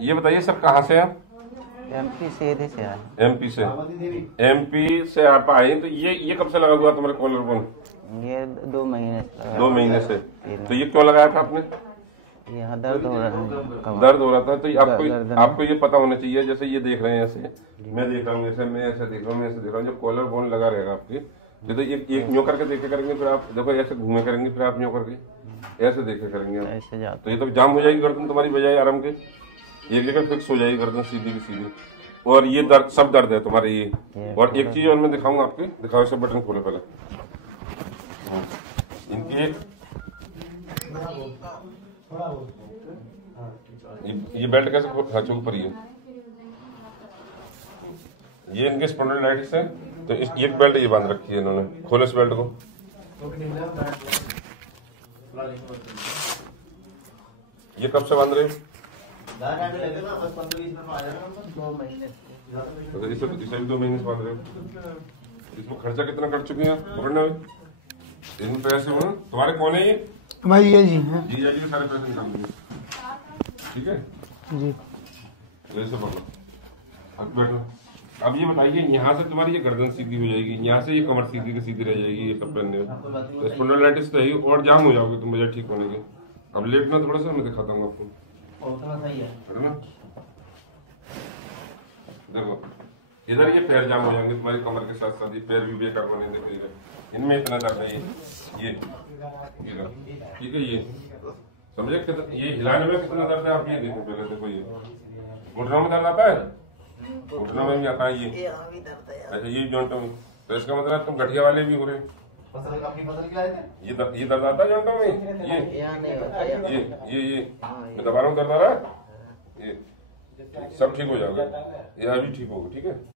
ये बताइए सर कहाँ से आप? एमपी से इधर से आए। एमपी से आप आए, तो ये कब से लगा हुआ तुम्हारे कॉलर बोन? ये 2 महीने से। 2 महीने से। तो ये क्यों लगाया था आपने? यहाँ दर्द हो रहा है। दर्द हो रहा था, तो आपको ये पता होना चाहिए। जैसे ये देख रहे हैं, ऐसे मैं देख रहा हूँ, ऐसे मैं ऐसे देख रहा हूँ, मैं ऐसे देख रहा हूँ, जो कॉलर बोन लगा रहेगा आपके, ये तो एक न्यू करके देखे करेंगे, फिर आप देखो ऐसे घूमे करेंगे, फिर आप न्यू करके ऐसे देखे करेंगे आप। ऐसे जाते तो ये तो जाम हो जाएगी गर्दन तुम्हारी, बजाय आराम के एक जगह फिक्स हो जाएगी गर्दन सीधी की सीधी। और ये दर्द, सब दर्द है तुम्हारे ये। और एक चीज और मैं दिखाऊंगा आपके, दिखाओ इसे, बटन खोले पहले इनके। ये बेल्ट कैसे खांचों ऊपर, ये इनके स्पॉन्डिलाइटिस है, तो इस एक बेल्ट ये बांध रखी है इन्होंने। खोलो इस बेल्ट को। ये कब से बांध रहे हो? 2 महीने से। इसे भी 2 महीने से बांध रहे हो। इसमें खर्चा कितना कर चुके हैं पकड़ने में? इनमें पैसे हो ना तुम्हारे? कौन है ये? भाई ये जी हैं। जी जाइए, सारे पैसे निकाल दीजिए, ठीक है जी। ऐसे पकड़ो, अब बैठो। अब ये बताइए, यहाँ से तुम्हारी ये गर्दन सीधी हो जाएगी, यहाँ से ये कमर सीधी की सीधी रह जाएगी, ये सब पहनने में स्पॉन्डिलाइटिस तो है और जाम हो जाओगे तुम बजाय ठीक होने के। अब लेटना थोड़ा सा, मैं दिखाता हूँ आपको, है ना? देखो इधर ये पैर जाम हो जाएंगे तुम्हारी कमर के साथ साथ, ये पैर भी बेकार बने देखेगा। इनमें इतना दर्द है, ये ठीक है। ये समझे कितना, ये हिलाने में कितना दर्द है आप ये देखो पहले। देखो ये घुटनों में दर्द आता है, घुटनों में भी आता है ये। अच्छा ये जॉइंटों में, तो इसका मतलब तुम गठिया वाले भी हो रहे। ये दर्द आता है जॉइंटों में, ये मैं दबा रहा हूँ, दर्द आ रहा है, ये सब ठीक हो जाएगा, ये अभी ठीक होगा, ठीक है।